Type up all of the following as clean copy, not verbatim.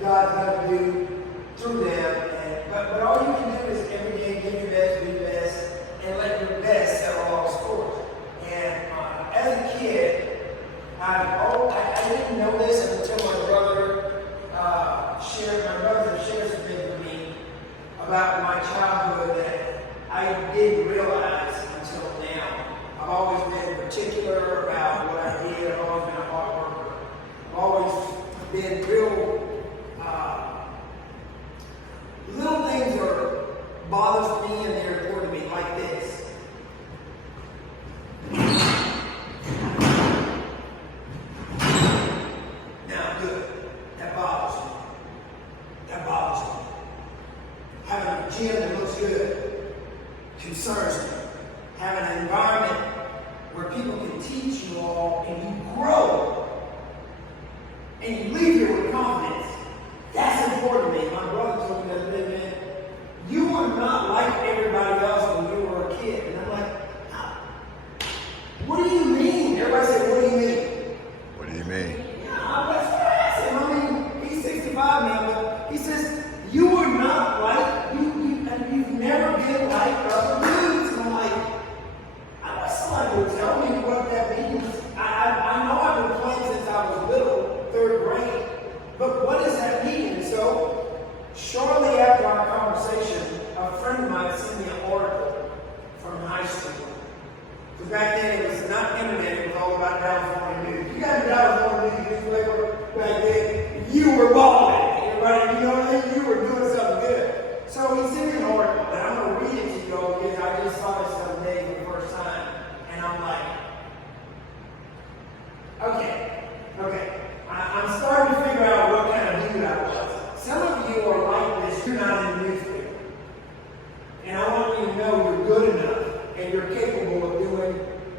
God's going to do through them. But all you can do is every day give your best, be your best, and let your best settle all scores. And as a kid, I didn't know this until my brother shared some things with me about my childhood that I didn't realize until now. I've always been particular about what I did. I've always been a hard worker. I've always been real. Little things are bothers me and they're important to me, like this. Now, good. That bothers me. That bothers me. Having a gym that looks good concerns me. Having an environment where people can teach you all and you grow and you leave here with confidence. That's important to me. My brother told me the other day, man, you were not like everybody else when you were a kid. And I'm like, what do you mean? Everybody said, what do you mean? What do you mean? Yeah, that's what I asked him. I mean, he's 65 now, but he says, you were not like, you've never been like other dudes. And I'm like, I wish somebody would tell me what that means. I know I've been playing since I was little, 3rd grade. But what does that mean? And so, shortly after our conversation, a friend of mine sent me an article from high school. Because back then it was not internet, it was all about California news. You got a California news newspaper back then, you were balling. Everybody, you know what I mean? You were doing something good. So he sent me an article, and I'm going to read it to you all because I just saw this the other day for the first time. And I'm like, okay. I'm starting to figure out what kind of dude I was. Some of you are like this, you're not in the newspaper. And I want you to know you're good enough and you're capable of doing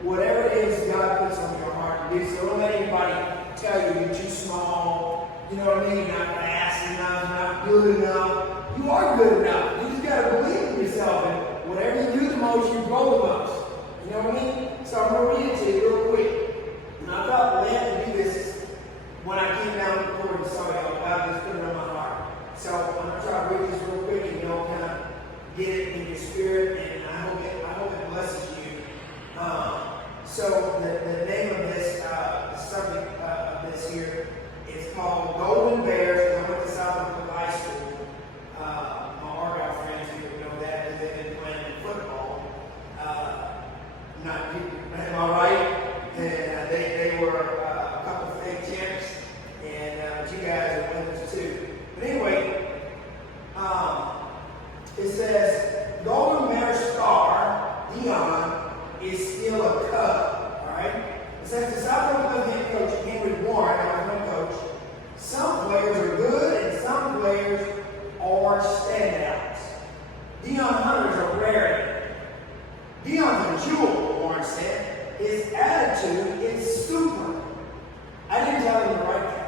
whatever it is God puts on your heart to do. So don't let anybody tell you you're too small, you know what I mean, you're not fast enough, you're not good enough. You are good enough. You just got to believe in yourself. And whatever you do the most, you grow the most. You know what I mean? So I'm going to read it to you real quick. And I thought the man to do this when I came down to the Lord and saw y'all. God just put it on my heart. So I'm going to try to read this real quick and y'all kind of get it in your spirit, and I hope it blesses you. So the name of this, the subject of this here is called Golden Bears. I went to Southern High School. My Argyle friends here know that because they've been playing football. Am I right? And they were a couple of state champs, and you guys are winners too. But anyway, it says Golden Bear star Deon is still a Cub. All right. It says the South Carolina head coach Henry Warren, our head coach. Some players are good and some players are standouts. Deon Hunter's a rarity. Deon's a jewel, Warren said. His attitude is super. I didn't tell him the right thing.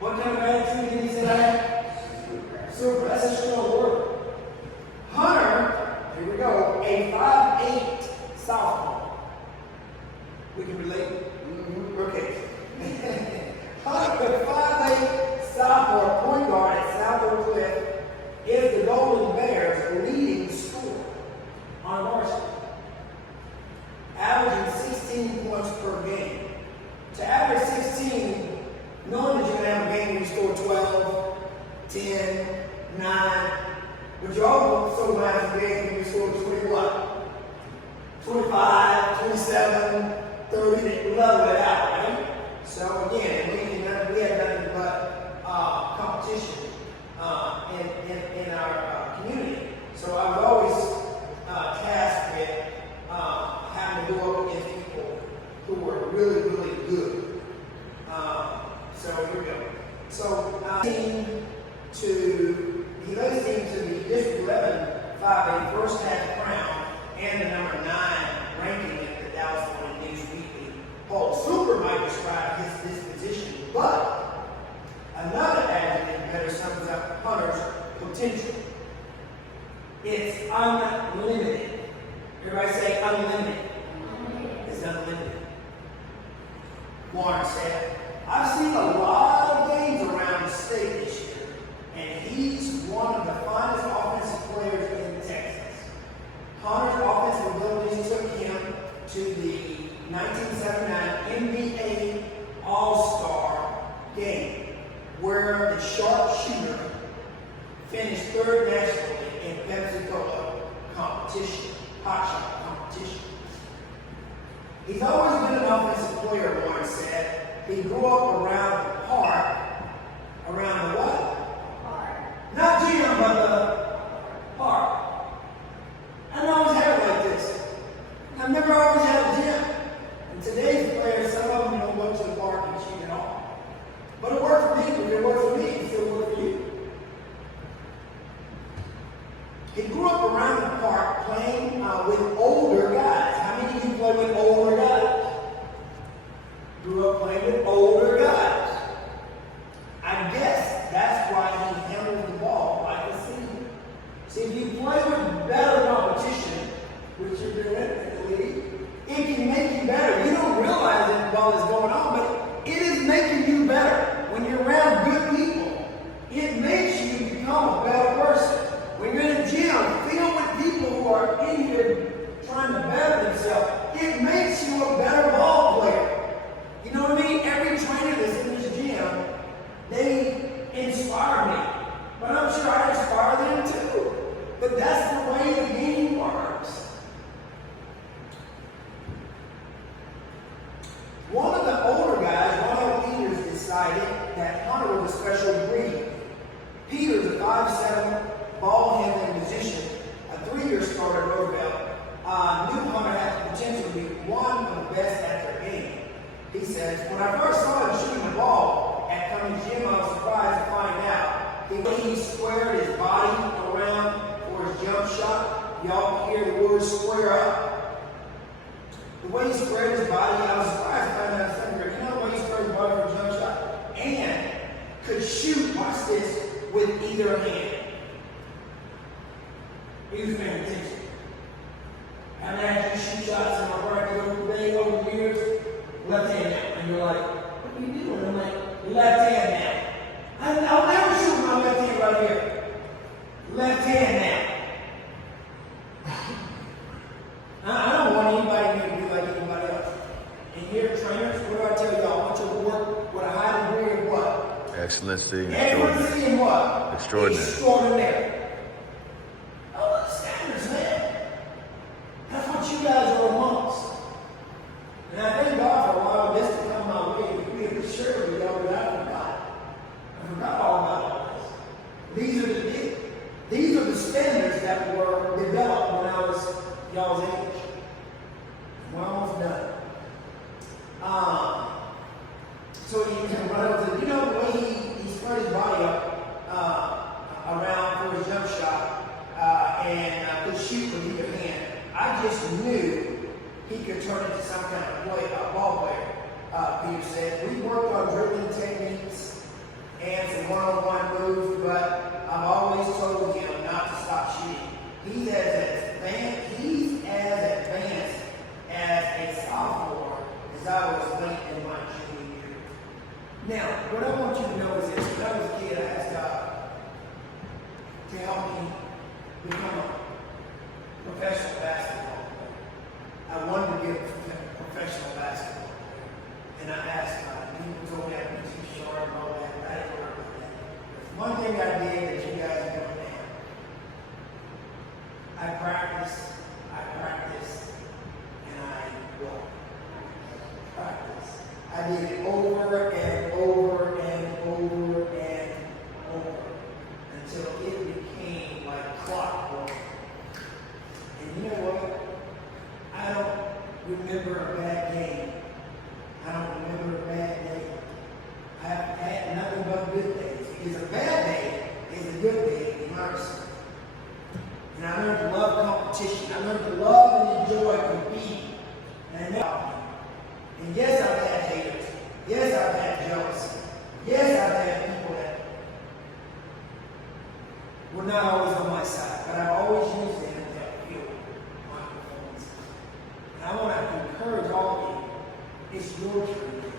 What kind of attitude did he say I had? Super. That's a strong word. Hunter, here we go, a 5'8" sophomore. We can relate? Okay. Hunter, a 5'8" sophomore point guard at South Oak Cliff, is the Golden Bears' leading scorer on varsity, averaging 16 points per game. To average 16, knowing that you're going to have a game where you score 12, 10, 9, but you also might have a game where you score 20 what? 25, 27, 30, they level it out, right? So again, we had nothing but competition in our community. So I was always tasked with having to go up against people who were really, really good. So here we go. So he led his team to the District 11 5A first half crown and the number 9 ranking in the Dallas Morning News Weekly poll. Super might describe his disposition, but another adjective better sums up Hunter's potential. It's unlimited. Everybody say unlimited. It's unlimited. Warren said, I've seen a lot of games around the state this year. sharpshooter, finished third nationally in Pepsi-Cola competition, hot shot competition. He's always been an offensive player, Warren said. He grew up around the park. Around the what? Park. Not gym, but the park. I don't always have it like this. I've never always had a gym. And today's players, some of them don't go to the park and cheat at all. But it worked for me. If it worked for me, it still worked for you. He grew up around the park playing with older guys. How many of you play with older guys? Grew up playing with older guys. I guess that's why he handles the ball like a senior. See, if you play with better competition, which you're doing in the league, it can make you better. You don't realize it while it's going on, but it is making you better. When you're around good people, it makes you become a better person. When you're in a gym filled with people who are in here trying to better themselves, it makes you a better ball player. You know what I mean? Every trainer that's in this gym, they inspire me. But I'm sure I inspire them too. But that's the way the game works. One of the older guys, one of the leaders, decided that Hunter was a special breed. Peter's a 5'7" ball handling musician, a 3-year starter at Roosevelt. Knew Hunter had the potential to be one of the best at their game. He says, when I first saw him shooting the ball at Cummings Gym, I was surprised to find out the way he squared his body around for his jump shot. Y'all hear the word square up? The way he squared his body, I was surprised to find out something. You know the way he squared his body for a jump shot? And could shoot, watch this, with either hand. He was paying attention. I've had you shoot shots in my practice over the years. Left hand now. And you're like, what are you doing? I'm like, left hand now. I'll never shoot with my left hand right here. Left hand now. I don't want anybody here to be like anybody else. And here, trainers, what do I tell y'all? I want you to work with a high degree of what? Excellency. Excellency in what? Extraordinary. Extraordinary. Oh, the standards, man. That's what you guys are amongst. And I thank God for allowing this to come my way. We be sure we know that I forgot. I forgot all about this. These are the standards that were developed when I was y'all's age. We're almost done. So you know the way he spread his body up around for his jump shot and could shoot with either hand. I just knew he could turn into some kind of ball player, Peter said. We worked on dribbling techniques and some one-on-one moves, but I've always told him not to stop shooting. He's as advanced as a sophomore as I was late in my junior year. Now, what I want you to know is this. When I was a kid, I asked God to help me become a professional basketball player. I wanted to be a professional basketball player. And I asked God, and people told me I'd be too short and all that, but I didn't worry about that. There's one thing I did that you guys don't know. I practiced, and I walked. Practice. I did it over and over and over and over until it became like clockwork. And you know what? I don't remember a bad game. I don't remember a bad day. I've had nothing but good days. Because a bad day is a good day in my respect. And I learned to love competition. I learned to love and enjoy competing. And yes, I've had haters. Yes, I've had jealousy. Yes, I've had people that were not always on my side. But I've always used them to help fuel my performance. And I want to encourage all of you. It's your journey.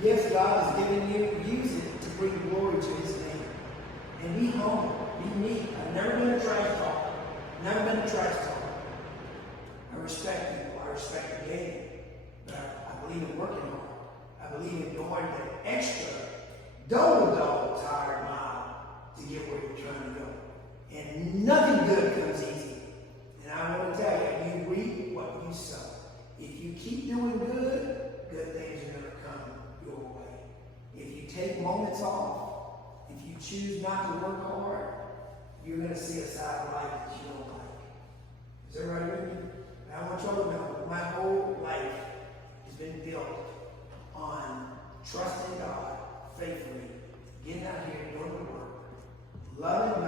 The gifts God has given you, use it to bring glory to His name. And be humble. Be meek. I've never been a trash talker. Never been a trash talker. I respect you. I respect the game. But I believe in working hard. I believe in going the extra double, tired mile to get where you're trying to go. And nothing good comes easy. And I want to tell you, you reap what you sow. If you keep doing good, good things are going to come your way. If you take moments off, if you choose not to work hard, you're going to see a side of life that you don't like. Is that right with me? I want y'all to know, my whole life has been built on trusting God faithfully, getting out here, doing the work, loving